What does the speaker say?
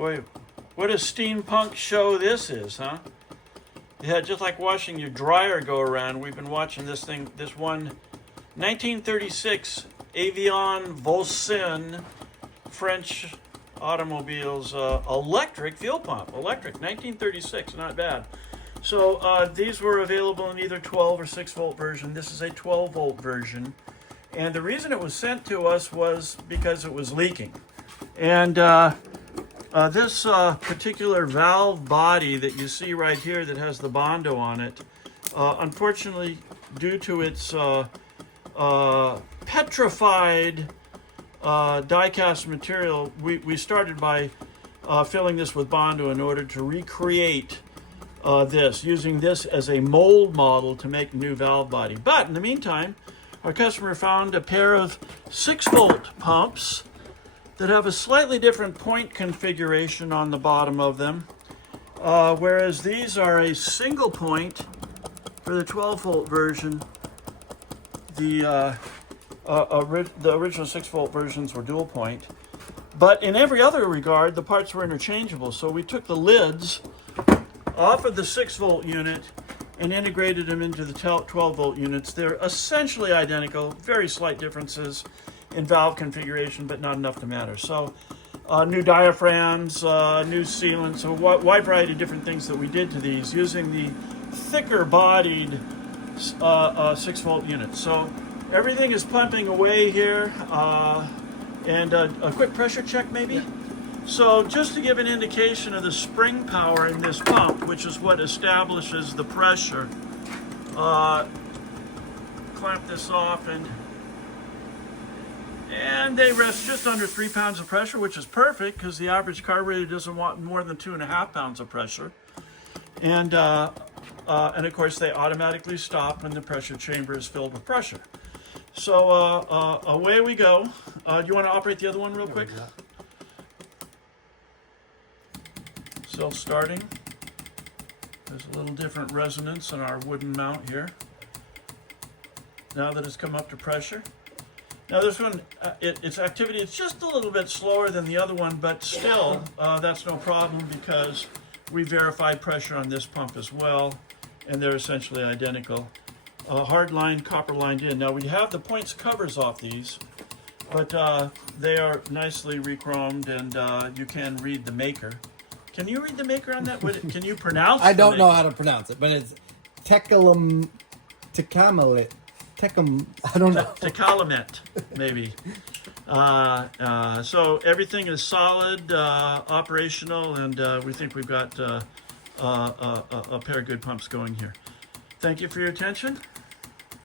Boy, what a steampunk show this is, huh? Yeah, just like watching your dryer go around. We've been watching this thing, this one 1936 Avions Voisin French automobiles electric fuel pump. Electric, 1936, not bad. So these were available in either 12 or 6 volt version. This is a 12 volt version. And the reason it was sent to us was because it was leaking. And this particular valve body that you see right here that has the Bondo on it, unfortunately, due to its petrified die-cast material, we started by filling this with Bondo in order to recreate using this as a mold model to make a new valve body. But in the meantime, our customer found a pair of 6 volt pumps that have a slightly different point configuration on the bottom of them, whereas these are a single point for the 12 volt version. The original 6 volt versions were dual point, but in every other regard the parts were interchangeable. So we took the lids off of the 6 volt unit and integrated them into the 12 volt units. They're essentially identical, very slight differences in valve configuration, but not enough to matter. So new diaphragms, new sealants, a wide variety of different things that we did to these using the thicker bodied 6 volt units. So everything is pumping away here, and a quick pressure check maybe. So just to give an indication of the spring power in this pump, which is what establishes the pressure, clamp this off, and they rest just under 3 pounds of pressure, which is perfect because the average carburetor doesn't want more than 2.5 pounds of pressure. And of course they automatically stop when the pressure chamber is filled with pressure. So away we go. Do you want to operate the other one real quick? Still starting. There's a little different resonance in our wooden mount here. Now that it's come up to pressure. Now this one, its activity is just a little bit slower than the other one, but still that's no problem because we verified pressure on this pump as well, and they're essentially identical. Hard line, copper lined in. Now we have the points covers off these, but they are nicely re-chromed, and you can read the maker. Can you read the maker on that? Can you pronounce it? I don't know how to pronounce it, but it's Tecamalit. I don't know. Tecalamet, maybe. So everything is solid, operational, and we think we've got a pair of good pumps going here. Thank you for your attention.